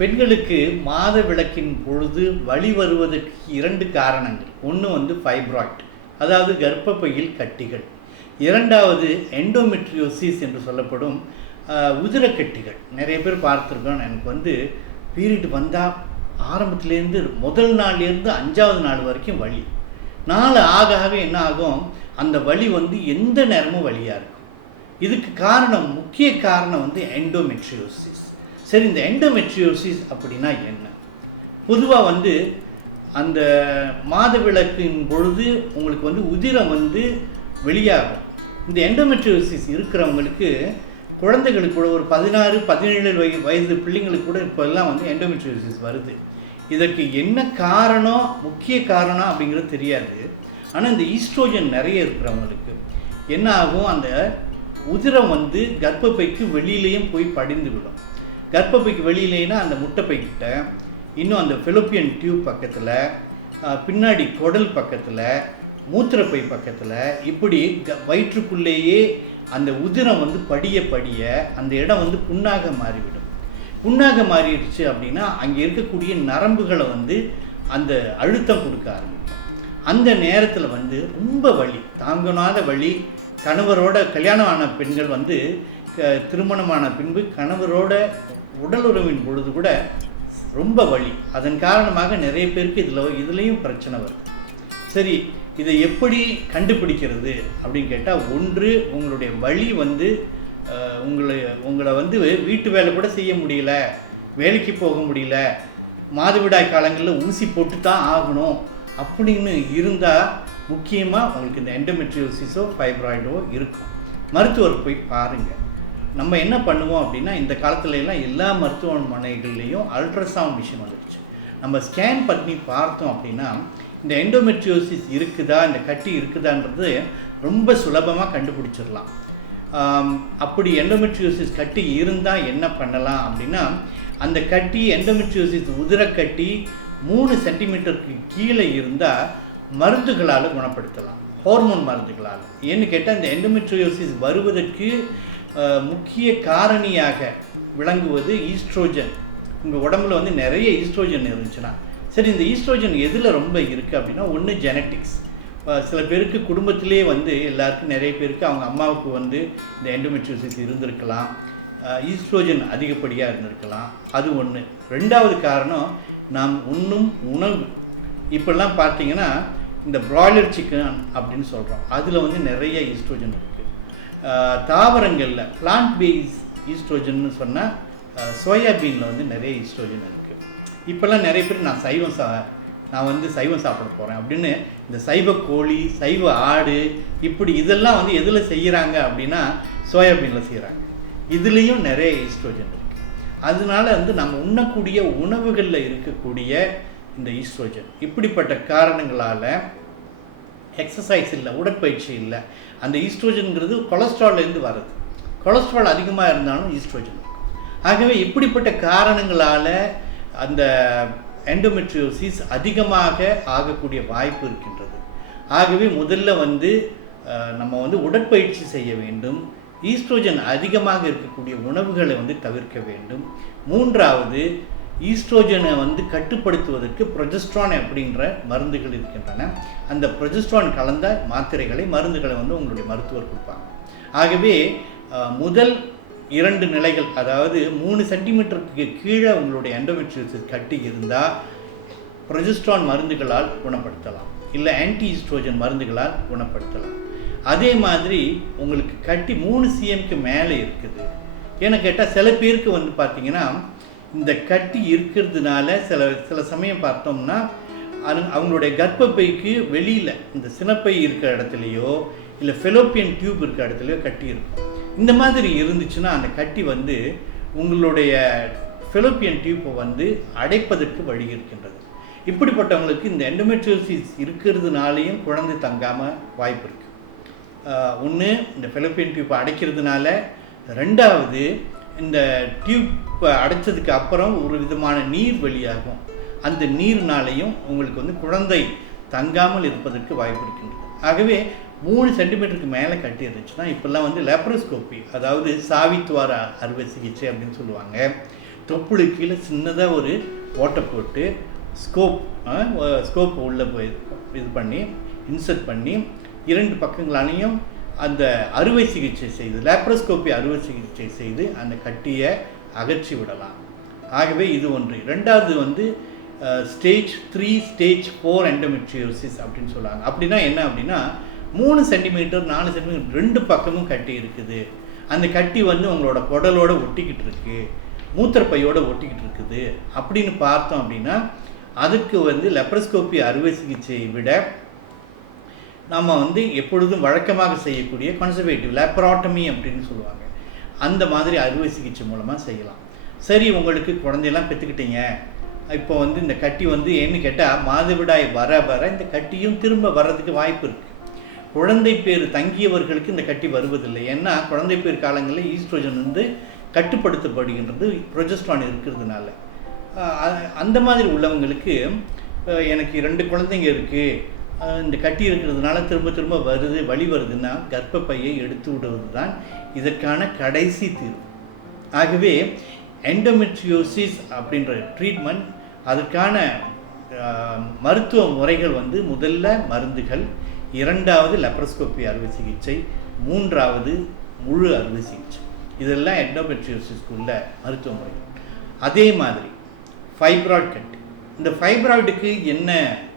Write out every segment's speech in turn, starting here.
பெண்களுக்கு மாத விளக்கின் பொழுது வழி வருவதற்கு இரண்டு காரணங்கள். ஒன்று வந்து ஃபைப்ராய்ட் அதாவது கர்ப்பப்பையில் கட்டிகள். இரண்டாவது எண்டோமெட்ரியோசிஸ் என்று சொல்லப்படும் உதிரக்கட்டிகள். நிறைய பேர் பார்த்துருக்கோம். எனக்கு வந்து பீரியட் வந்தால் ஆரம்பத்துலேருந்து முதல் நாள்லேருந்து அஞ்சாவது நாள் வரைக்கும் வழி நாள் ஆக ஆக என்ன ஆகும்? அந்த வலி வந்து எந்த நேரமும் வழியாக இருக்கும். இதுக்கு காரணம் முக்கிய காரணம் வந்து எண்டோமெட்ரியோசிஸ் சரி இந்த எண்டோமெட்ரியோசிஸ் அப்படின்னா என்ன? பொதுவாக வந்து அந்த மாதவிளக்கின் பொழுது உங்களுக்கு வந்து உதிரம் வந்து வெளியாகும். இந்த எண்டோமெட்ரியோசிஸ் இருக்கிறவங்களுக்கு குழந்தைகளுக்கு கூட ஒரு பதினாறு பதினேழு வய வயது பிள்ளைங்களுக்கு கூட இப்போல்லாம் வந்து எண்டோமெட்ரியோசிஸ் வருது. இதற்கு என்ன காரணம் முக்கிய காரணம் அப்படிங்கிறது தெரியாது. ஆனால் இந்த ஈஸ்ட்ரோஜன் நிறைய இருக்கிறவங்களுக்கு என்ன ஆகும்? அந்த உதிரம் வந்து கர்ப்பப்பைக்கு வெளியிலேயும் போய் படிந்து விடும் கர்ப்பப்பைக்கு வெளியிலேனா அந்த முட்டைப்பைக்கிட்ட இன்னும் அந்த ஃபிலோப்பியன் டியூப் பக்கத்தில் பின்னாடி குடல் பக்கத்தில் மூத்திரப்பை பக்கத்தில் இப்படி க வயிற்றுக்குள்ளேயே அந்த உதிரம் வந்து படிய படிய அந்த இடம் வந்து புண்ணாக மாறிவிடும். புண்ணாக மாறிடுச்சு அப்படின்னா அங்கே இருக்கக்கூடிய நரம்புகளை வந்து அந்த அழுத்தம் கொடுக்க ஆரம்பிக்கும். அந்த நேரத்தில் வந்து ரொம்ப வழி தாங்கனாத வழி கணவரோட கல்யாணம் ஆன பெண்கள் வந்து திருமணமான பின்பு கணவரோட உடலுறவின் பொழுது கூட ரொம்ப வழி அதன் காரணமாக நிறைய பேருக்கு இதில் இதுலேயும் பிரச்சனை வருது. சரி இதை எப்படி கண்டுபிடிக்கிறது அப்படின்னு கேட்டால் ஒன்று உங்களுடைய வழி வந்து உங்களை உங்களை வந்து வீட்டு வேலை கூட செய்ய முடியல வேலைக்கு போக முடியல மாதவிடாய் காலங்களில் ஊசி போட்டு தான் ஆகணும் அப்படின்னு இருந்தால் முக்கியமாக உங்களுக்கு இந்த எண்டோமெட்ரியோசிஸோ ஃபைப்ராய்டோ இருக்கும். மருத்துவர் போய் பாருங்கள் நம்ம என்ன பண்ணுவோம் அப்படின்னா இந்த காலத்துல எல்லாம் எல்லா மருத்துவமனைகள்லேயும் அல்ட்ராசவுண்ட் மிஷின் வந்துடுச்சு நம்ம ஸ்கேன் பண்ணி பார்த்தோம் அப்படின்னா இந்த எண்டோமெட்ரியோசிஸ் இருக்குதா இந்த கட்டி இருக்குதான்றது ரொம்ப சுலபமாக கண்டுபிடிச்சிடலாம். அப்படி எண்டோமெட்ரியோசிஸ் கட்டி இருந்தால் என்ன பண்ணலாம் அப்படின்னா அந்த கட்டி எண்டோமெட்ரியோசிஸ் உதிரக்கட்டி மூணு சென்டிமீட்டருக்கு கீழே இருந்தால் மருந்துகளால் குணப்படுத்தலாம். ஹார்மோன் மருந்துகளால். ஏன்னு கேட்டால் இந்த எண்டோமெட்ரியோசிஸ் வருவதற்கு முக்கிய காரணியாக விளங்குவது ஈஸ்ட்ரோஜன். உங்கள் உடம்புல வந்து நிறைய ஈஸ்ட்ரோஜன் இருந்துச்சுன்னா. சரி இந்த ஈஸ்ட்ரோஜன் எதில் ரொம்ப இருக்குது அப்படின்னா ஒன்று ஜெனட்டிக்ஸ் சில பேருக்கு குடும்பத்திலே வந்து எல்லாருக்கும் நிறைய பேருக்கு அவங்க அம்மாவுக்கு வந்து இந்த எண்டோமெட்ரியோசிஸ் இருந்திருக்கலாம். ஈஸ்ட்ரோஜன் அதிகப்படியாக இருந்திருக்கலாம். அது ஒன்று ரெண்டாவது காரணம் நாம் உண்ணும் உணவு. இப்போல்லாம் பார்த்தீங்கன்னா இந்த ப்ராய்லர் சிக்கன் அப்படின்னு சொல்கிறோம் அதில் வந்து நிறைய ஈஸ்ட்ரோஜன் இருக்குது தாவரங்களில் பிளான்ட் பேஸ் ஈஸ்ட்ரோஜன்னு சொன்னால் சோயாபீனில் வந்து நிறைய ஈஸ்ட்ரோஜன் இருக்குது இப்போல்லாம் நிறைய பேர் நான் சைவம் சா நான் வந்து சைவம் சாப்பிட போகிறேன் அப்படின்னு இந்த சைவ கோழி சைவ ஆடு இப்படி இதெல்லாம் வந்து எதில் செய்கிறாங்க அப்படின்னா சோயாபீனில் செய்கிறாங்க இதுலேயும் நிறைய ஈஸ்ட்ரோஜன் இருக்குது அதனால வந்து நம்ம உண்ணக்கூடிய உணவுகளில் இருக்கக்கூடிய இந்த ஈஸ்ட்ரோஜன் இப்படிப்பட்ட காரணங்களால் எக்ஸசைஸ் இல்லை உடற்பயிற்சி இல்லை. அந்த ஈஸ்ட்ரோஜனுங்கிறது கொலஸ்ட்ரால்லேருந்து வருது கொலஸ்ட்ரால் அதிகமாக இருந்தாலும் ஈஸ்ட்ரோஜன் ஆகவே இப்படிப்பட்ட காரணங்களால் அந்த எண்டோமெட்ரியோசிஸ் அதிகமாக ஆகக்கூடிய வாய்ப்பு இருக்கின்றது. ஆகவே முதல்ல வந்து நம்ம வந்து உடற்பயிற்சி செய்ய வேண்டும். ஈஸ்ட்ரோஜன் அதிகமாக இருக்கக்கூடிய உணவுகளை வந்து தவிர்க்க வேண்டும். மூன்றாவது ஈஸ்ட்ரோஜனை வந்து கட்டுப்படுத்துவதற்கு ப்ரொஜெஸ்ட்ரான் அப்படின்ற மருந்துகள் இருக்கின்றன. அந்த ப்ரொஜெஸ்ட்ரான் கலந்த மாத்திரைகளை மருந்துகளை வந்து உங்களுடைய மருத்துவர் கொடுப்பாங்க. ஆகவே முதல் இரண்டு நிலைகள் அதாவது மூணு சென்டிமீட்டருக்கு கீழே உங்களுடைய எண்டோமெட்ரியோசிஸ் கட்டி இருந்தால் ப்ரொஜெஸ்ட்ரான் மருந்துகளால் குணப்படுத்தலாம். இல்லை ஆன்டி ஈஸ்ட்ரோஜன் மருந்துகளால் குணப்படுத்தலாம். அதே மாதிரி உங்களுக்கு கட்டி மூணு சிஎம்க்கு மேலே இருக்குது. ஏன்னு கேட்டால் சில பேருக்கு வந்து பார்த்திங்கன்னா இந்த கட்டி இருக்கிறதுனால சில சில சமயம் பார்த்தோம்னா அது அவங்களுடைய கர்ப்பப்பைக்கு வெளியில் இந்த சினப்பை இருக்கிற இடத்துலையோ இல்லை ஃபெலோப்பியன் டியூப் இருக்கிற இடத்துலையோ கட்டி இருக்கும். இந்த மாதிரி இருந்துச்சுன்னா அந்த கட்டி வந்து உங்களுடைய ஃபெலோப்பியன் டியூப்பை வந்து அடைப்பதற்கு வழி இருக்கின்றது. இப்படிப்பட்டவங்களுக்கு இந்த எண்டோமெட்ரியோசிஸ் இருக்கிறதுனாலையும் குழந்தை தங்காமல் வாய்ப்பு இருக்குது ஒன்று இந்த ஃபெலோப்பியன் டியூப்பை அடைக்கிறதுனால ரெண்டாவது இந்த டியூப்பை அடைச்சதுக்கு அப்புறம் ஒரு விதமான நீர் வெளியாகும். அந்த நீர்னாலையும் உங்களுக்கு வந்து குழந்தை தங்காமல் இருப்பதற்கு வாய்ப்பு இருக்கின்றது. ஆகவே மூணு சென்டிமீட்டருக்கு மேலே கட்டி இருந்துச்சுன்னா இப்போல்லாம் வந்து லெப்ரோஸ்கோப்பி அதாவது சாவித்துவார அறுவை சிகிச்சை அப்படின்னு சொல்லுவாங்க. தொப்புளுக்கு கீழே சின்னதாக ஒரு ஓட்டை போட்டு ஸ்கோப் ஸ்கோப் உள்ளே போய் இது பண்ணி இன்சர்ட் பண்ணி இரண்டு பக்கங்களாலையும் அந்த அறுவை சிகிச்சை செய்து லேப்ரோஸ்கோப்பி அறுவை சிகிச்சை செய்து அந்த கட்டியை அகற்றி விடலாம். ஆகவே இது ஒன்று. ரெண்டாவது வந்து stage three stage four endometriosis அப்படின்னு சொல்லுவாங்க. அப்படின்னா என்ன அப்படின்னா மூணு சென்டிமீட்டர் நாலு சென்டிமீட்டர் ரெண்டு பக்கமும் கட்டி இருக்குது. அந்த கட்டி வந்து உங்களோட குடலோட ஒட்டிக்கிட்டு இருக்கு. மூத்திரப்பையோடு ஒட்டிக்கிட்டு இருக்குது. அப்படின்னு பார்த்தோம் அப்படின்னா அதுக்கு வந்து லெப்ரஸ்கோப்பி அறுவை சிகிச்சையை விட நம்ம வந்து எப்பொழுதும் வழக்கமாக செய்யக்கூடிய கன்சர்வேட்டிவ் லேப்ராட்டமி அப்படின்னு சொல்லுவாங்க. அந்த மாதிரி அறுவை சிகிச்சை மூலமாக செய்யலாம். சரி உங்களுக்கு குழந்தையெல்லாம் பெற்றுக்கிட்டீங்க இப்போ வந்து இந்த கட்டி வந்து ஏன்னு கேட்டால் மாதவிடாய் வர வர இந்த கட்டியும் திரும்ப வர்றதுக்கு வாய்ப்பு இருக்குது குழந்தை பேர் தங்கியவர்களுக்கு இந்த கட்டி வருவதில்லை. ஏன்னா குழந்தை பேர் காலங்களில் ஈஸ்ட்ரோஜன் வந்து கட்டுப்படுத்தப்படுகின்றது ப்ரொஜெஸ்ட்ரான் இருக்கிறதுனால. அந்த மாதிரி உள்ளவங்களுக்கு எனக்கு ரெண்டு குழந்தைங்க இருக்குது இந்த கட்டி இருக்கிறதுனால திரும்ப திரும்ப வருது வழி வருதுன்னா கர்ப்பப்பையை எடுத்து விடுவது தான் இதற்கான கடைசி தீர்வு. ஆகவே எண்டோமெட்ரியோசிஸ் அப்படின்ற ட்ரீட்மெண்ட் அதற்கான மருத்துவ முறைகள் வந்து முதல்ல மருந்துகள் இரண்டாவது லெப்ரோஸ்கோப்பி அறுவை சிகிச்சை மூன்றாவது முழு அறுவை சிகிச்சை. இதெல்லாம் எண்டோமெட்ரியோசிஸ்க்குள்ள மருத்துவ முறைகள். அதே மாதிரி ஃபைப்ராய்ட் கட்டி இந்த ஃபைப்ராய்டுக்கு என்ன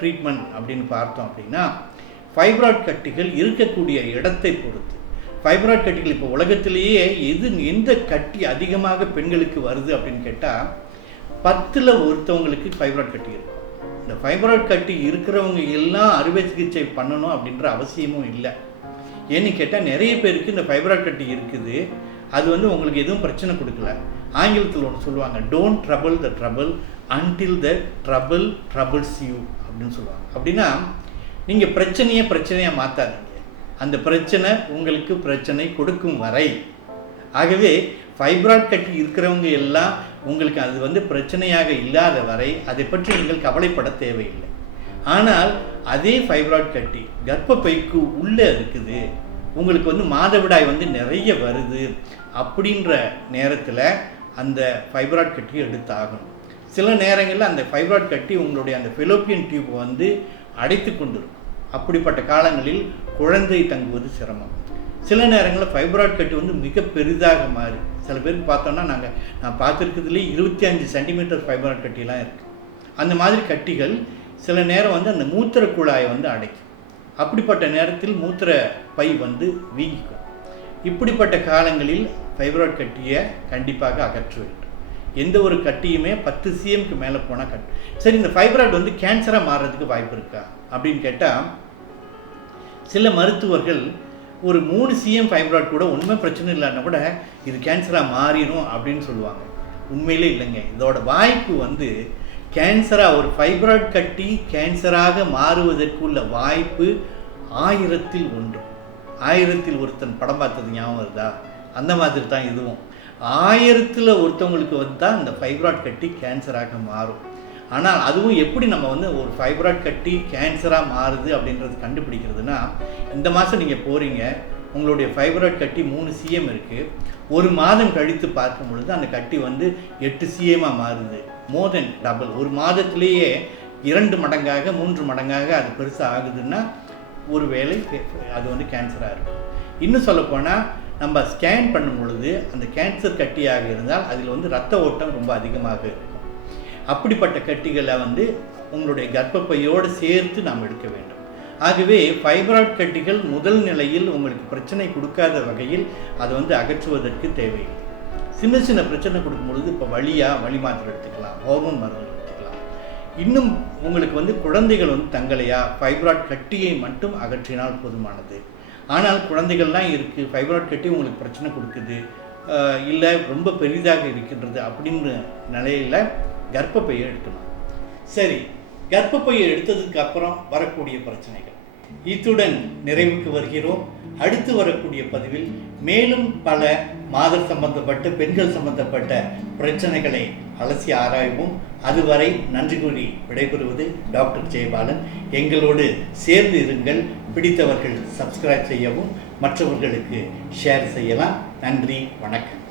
ட்ரீட்மெண்ட் அப்படின்னு பார்த்தோம் அப்படின்னா ஃபைப்ராய்ட் கட்டிகள் இருக்கக்கூடிய இடத்தை பொறுத்து. ஃபைப்ராய்ட் கட்டிகள் இப்போ உலகத்திலேயே எது எந்த கட்டி அதிகமாக பெண்களுக்கு வருது அப்படின்னு கேட்டால் பத்தில் ஒருத்தவங்களுக்கு ஃபைப்ராய்ட் கட்டி இருக்கும் இந்த ஃபைப்ராய்ட் கட்டி இருக்கிறவங்க எல்லாம் அறுவை சிகிச்சை பண்ணணும் அப்படின்ற அவசியமும் இல்லை. ஏன்னு கேட்டால் நிறைய பேருக்கு இந்த ஃபைப்ராய்ட் கட்டி இருக்குது. அது வந்து உங்களுக்கு எதுவும் பிரச்சனை கொடுக்கல. ஆங்கிலத்தில் ஒன்று சொல்லுவாங்க don't trouble the trouble until the trouble troubles you அப்படின்னு சொல்லுவாங்க. அப்படின்னா நீங்கள் பிரச்சனையை பிரச்சனையாக மாற்றாதீங்க அந்த பிரச்சனை உங்களுக்கு பிரச்சனை கொடுக்கும் வரை. ஆகவே ஃபைப்ராய்ட் கட்டி இருக்கிறவங்க எல்லாம் உங்களுக்கு அது வந்து பிரச்சனையாக இல்லாத வரை அதை பற்றி நீங்கள் கவலைப்பட தேவையில்லை. ஆனால் அதே ஃபைப்ராய்ட் கட்டி கர்ப்பப்பைக்கு உள்ளே இருக்குது. உங்களுக்கு வந்து மாதவிடாய் வந்து நிறைய வருது. அப்படின்ற நேரத்தில் அந்த ஃபைப்ராய்ட் கட்டியை எடுத்தாகணும். சில நேரங்களில் அந்த ஃபைப்ராய்ட் கட்டி உங்களுடைய அந்த ஃபெலோப்பியன் டியூப் வந்து அடைத்து கொண்டிருக்கும். அப்படிப்பட்ட காலங்களில் குழந்தை தங்குவது சிரமம். சில நேரங்களில் ஃபைப்ராய்ட் கட்டி வந்து மிக பெரிதாக மாறி சில பேருக்கு பார்த்தோன்னா நாங்கள் நான் பார்த்துருக்கிறதுலே இருபத்தி அஞ்சு சென்டிமீட்டர் ஃபைப்ராய்ட் கட்டிலாம் இருக்குது அந்த மாதிரி கட்டிகள் சில நேரம் வந்து அந்த மூத்திர குழாயை வந்து அடைக்கும். அப்படிப்பட்ட நேரத்தில் மூத்திர பை வந்து வீங்கிக்கும். இப்படிப்பட்ட காலங்களில் ஃபைப்ராய்ட் கட்டியை கண்டிப்பாக அகற்ற வேண்டும் எந்த ஒரு கட்டியுமே பத்து சிஎம்க்கு மேலே போனால் கட். சரி இந்த ஃபைப்ராய்டு வந்து கேன்சராக மாறுறதுக்கு வாய்ப்பு இருக்கா? அப்படின்னு கேட்டால் சில மருத்துவர்கள் ஒரு மூணு சிஎம் ஃபைப்ராய்டு கூட உண்மை பிரச்சனை இல்லைன்னா கூட இது கேன்சராக மாறிடும் அப்படின்னு சொல்லுவாங்க. உண்மையிலே இல்லைங்க. இதோட வாய்ப்பு வந்து கேன்சராக ஒரு ஃபைப்ராய்டு கட்டி கேன்சராக மாறுவதற்குள்ள வாய்ப்பு ஆயிரத்தில் ஒன்று. ஆயிரத்தில் ஒருத்தன் படம் பார்த்தது ஞாபகம் வருதா? அந்த மாதிரி தான் இதுவும். ஆயிரத்தில் ஒருத்தவங்களுக்கு வந்தால் இந்த ஃபைப்ராய்ட் கட்டி கேன்சராக மாறும். ஆனால் அதுவும் எப்படி நம்ம வந்து ஒரு ஃபைப்ராய்ட் கட்டி கேன்சராக மாறுது அப்படின்றது கண்டுபிடிக்கிறதுனா இந்த மாதம் நீங்கள் போகிறீங்க உங்களுடைய ஃபைப்ராய்ட் கட்டி மூணு சிஎம் இருக்குது ஒரு மாதம் கழித்து பார்க்கும் பொழுது அந்த கட்டி வந்து எட்டு சிஎம்மாக மாறுது. மோர் தென் டபுள் ஒரு மாதத்திலேயே இரண்டு மடங்காக மூன்று மடங்காக அது பெருசாக ஆகுதுன்னா ஒரு வேளை அது வந்து கேன்சராக இருக்கும். இன்னும் சொல்லப்போனால் நம்ம ஸ்கேன் பண்ணும் பொழுது அந்த கேன்சர் கட்டியாக இருந்தால் அதில் வந்து ரத்த ஓட்டம் ரொம்ப அதிகமாக இருக்கும். அப்படிப்பட்ட கட்டிகளை வந்து உங்களுடைய கர்ப்பப்பையோடு சேர்த்து நாம் எடுக்க வேண்டும். ஆகவே ஃபைப்ராய்ட் கட்டிகள் முதல் நிலையில் உங்களுக்கு பிரச்சனை கொடுக்காத வகையில் அதை வந்து அகற்றுவதற்கு தேவையில்லை. சின்ன சின்ன பிரச்சனை கொடுக்கும் பொழுது இப்போ வழியாக வழி மாத்திரை எடுத்துக்கலாம் ஹார்மோன் மருந்து எடுத்துக்கலாம். இன்னும் உங்களுக்கு வந்து குழந்தைகள் வந்து தங்களையா ஃபைப்ராய்ட் கட்டியை மட்டும் அகற்றினால் போதுமானது. ஆனால் குழந்தைகள்லாம் இருக்குது ஃபைப்ராய்ட் கட்டி உங்களுக்கு பிரச்சனை கொடுக்குது இல்லை ரொம்ப பெரிதாக இருக்கின்றது அப்படின்ற நிலையில் கர்ப்பப்பையை எடுக்கணும் சரி கர்ப்பப்பையை எடுத்ததுக்கு அப்புறம் வரக்கூடிய பிரச்சனைகள். இத்துடன் நிறைவுக்கு வருகிறோம். அடுத்து வரக்கூடிய பதிவில் மேலும் பல மாதர் சம்பந்தப்பட்ட பெண்கள் சம்பந்தப்பட்ட பிரச்சனைகளை அலசி ஆராய்வோம். அதுவரை நன்றி கூறி விடைபெறுவது டாக்டர் ஜெயபாலன். எங்களோடு சேர்ந்து இருங்கள். பிடித்தவர்கள் சப்ஸ்கிரைப் செய்யவும் மற்றவர்களுக்கு ஷேர் செய்யலாம். நன்றி வணக்கம்.